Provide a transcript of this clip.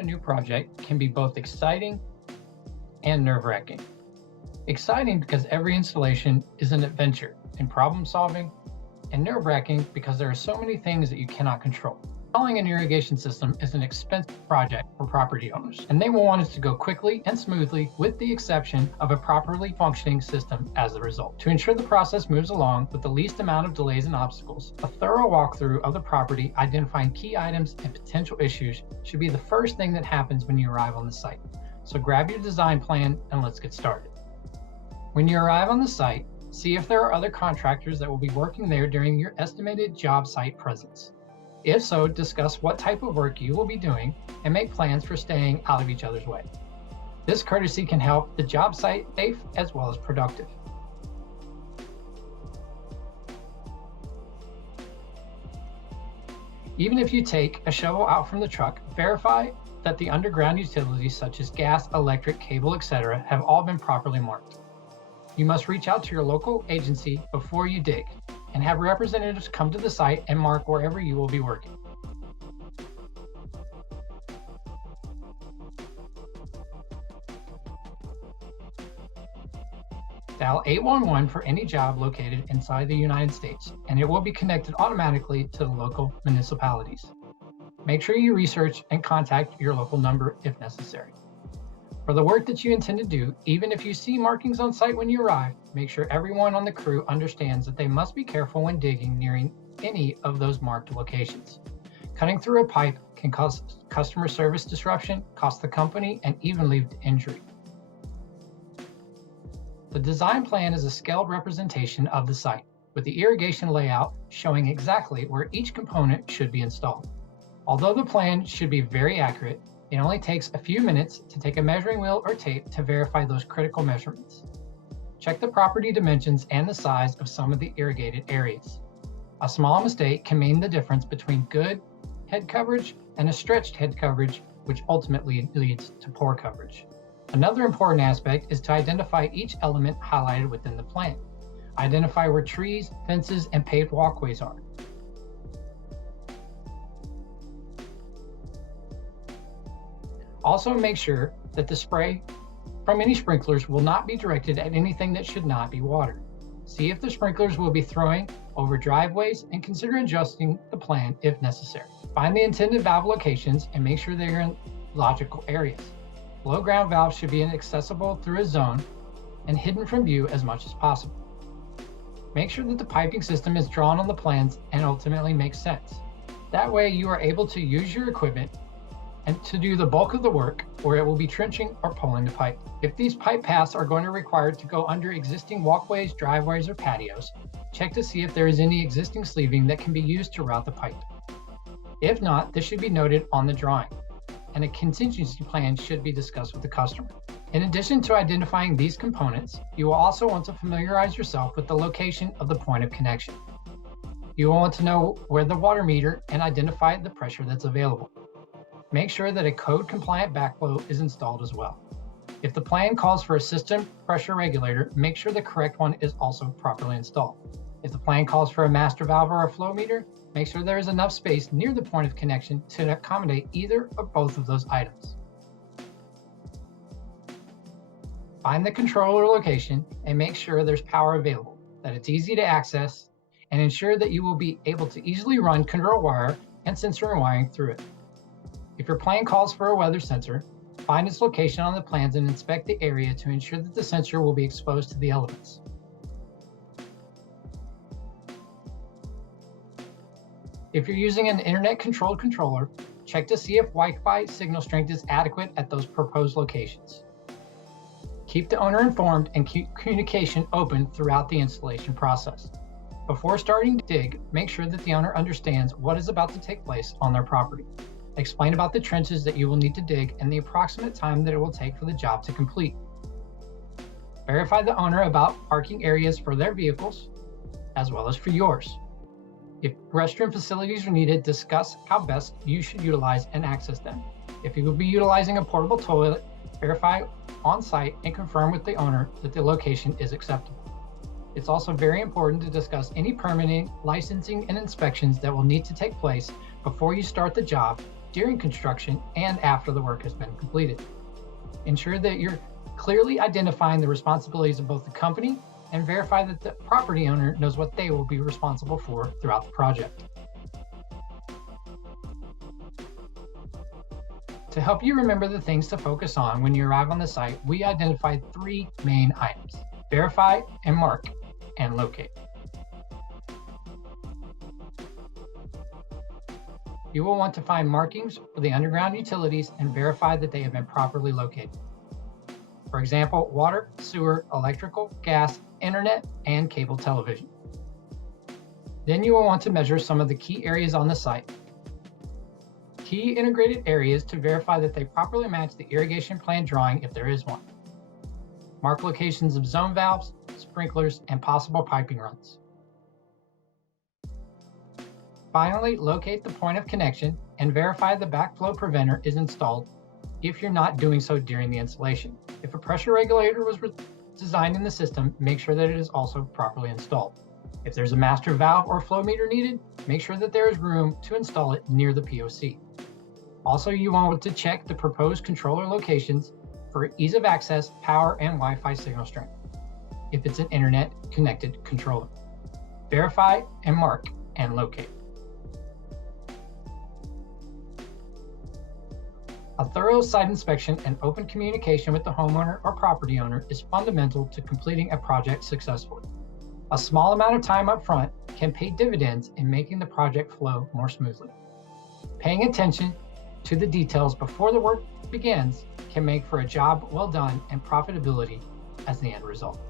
a new project can be both exciting and nerve-wracking. Exciting because every installation is an adventure in problem solving, and nerve-wracking because there are so many things that you cannot control. Installing an irrigation system is an expensive project for property owners, and they will want it to go quickly and smoothly with the exception of a properly functioning system as the result. To ensure the process moves along with the least amount of delays and obstacles, a thorough walkthrough of the property identifying key items and potential issues should be the first thing that happens when you arrive on the site. So grab your design plan and let's get started. When you arrive on the site, see if there are other contractors that will be working there during your estimated job site presence. If so, discuss what type of work you will be doing and make plans for staying out of each other's way. This courtesy can help the job site safe as well as productive. Even if you take a shovel out from the truck, verify that the underground utilities such as gas, electric, cable, etc. have all been properly marked. You must reach out to your local agency before you dig and have representatives come to the site and mark wherever you will be working. Dial 811 for any job located inside the United States, and it will be connected automatically to the local municipalities. Make sure you research and contact your local number if necessary. For the work that you intend to do, even if you see markings on site when you arrive, make sure everyone on the crew understands that they must be careful when digging nearing any of those marked locations. Cutting through a pipe can cause customer service disruption, cost the company, and even lead to injury. The design plan is a scaled representation of the site, with the irrigation layout showing exactly where each component should be installed. Although the plan should be very accurate, it only takes a few minutes to take a measuring wheel or tape to verify those critical measurements. Check the property dimensions and the size of some of the irrigated areas. A small mistake can mean the difference between good head coverage and a stretched head coverage, which ultimately leads to poor coverage. Another important aspect is to identify each element highlighted within the plan. Identify where trees, fences, and paved walkways are. Also make sure that the spray from any sprinklers will not be directed at anything that should not be watered. See if the sprinklers will be throwing over driveways and consider adjusting the plan if necessary. Find the intended valve locations and make sure they are in logical areas. Below ground valves should be accessible through a zone and hidden from view as much as possible. Make sure that the piping system is drawn on the plans and ultimately makes sense. That way you are able to use your equipment and to do the bulk of the work where it will be trenching or pulling the pipe. If these pipe paths are going to require to go under existing walkways, driveways, or patios, check to see if there is any existing sleeving that can be used to route the pipe. If not, this should be noted on the drawing, and a contingency plan should be discussed with the customer. In addition to identifying these components, you will also want to familiarize yourself with the location of the point of connection. You will want to know where the water meter and identify the pressure that's available. Make sure that a code-compliant backflow is installed as well. If the plan calls for a system pressure regulator, make sure the correct one is also properly installed. If the plan calls for a master valve or a flow meter, make sure there is enough space near the point of connection to accommodate either or both of those items. Find the controller location and make sure there's power available, that it's easy to access, and ensure that you will be able to easily run control wire and sensor wiring through it. If your plan calls for a weather sensor, find its location on the plans and inspect the area to ensure that the sensor will be exposed to the elements. If you're using an internet-controlled controller, check to see if Wi-Fi signal strength is adequate at those proposed locations. Keep the owner informed and keep communication open throughout the installation process. Before starting to dig, make sure that the owner understands what is about to take place on their property. Explain about the trenches that you will need to dig and the approximate time that it will take for the job to complete. Verify the owner about parking areas for their vehicles, as well as for yours. If restroom facilities are needed, discuss how best you should utilize and access them. If you will be utilizing a portable toilet, verify on site and confirm with the owner that the location is acceptable. It's also very important to discuss any permitting, licensing, and inspections that will need to take place before you start the job during construction and after the work has been completed. Ensure that you're clearly identifying the responsibilities of both the company and verify that the property owner knows what they will be responsible for throughout the project. To help you remember the things to focus on when you arrive on the site, we identified 3 main items: verify and mark and locate. You will want to find markings for the underground utilities and verify that they have been properly located. For example, water, sewer, electrical, gas, internet, and cable television. Then you will want to measure some of the key areas on the site. Key integrated areas to verify that they properly match the irrigation plan drawing if there is one. Mark locations of zone valves, sprinklers, and possible piping runs. Finally, locate the point of connection and verify the backflow preventer is installed if you're not doing so during the installation. If a pressure regulator was designed in the system, make sure that it is also properly installed. If there's a master valve or flow meter needed, make sure that there is room to install it near the POC. Also, you want to check the proposed controller locations for ease of access, power, and Wi-Fi signal strength, if it's an internet-connected controller. Verify and mark and locate. A thorough site inspection and open communication with the homeowner or property owner is fundamental to completing a project successfully. A small amount of time up front can pay dividends in making the project flow more smoothly. Paying attention to the details before the work begins can make for a job well done and profitability as the end result.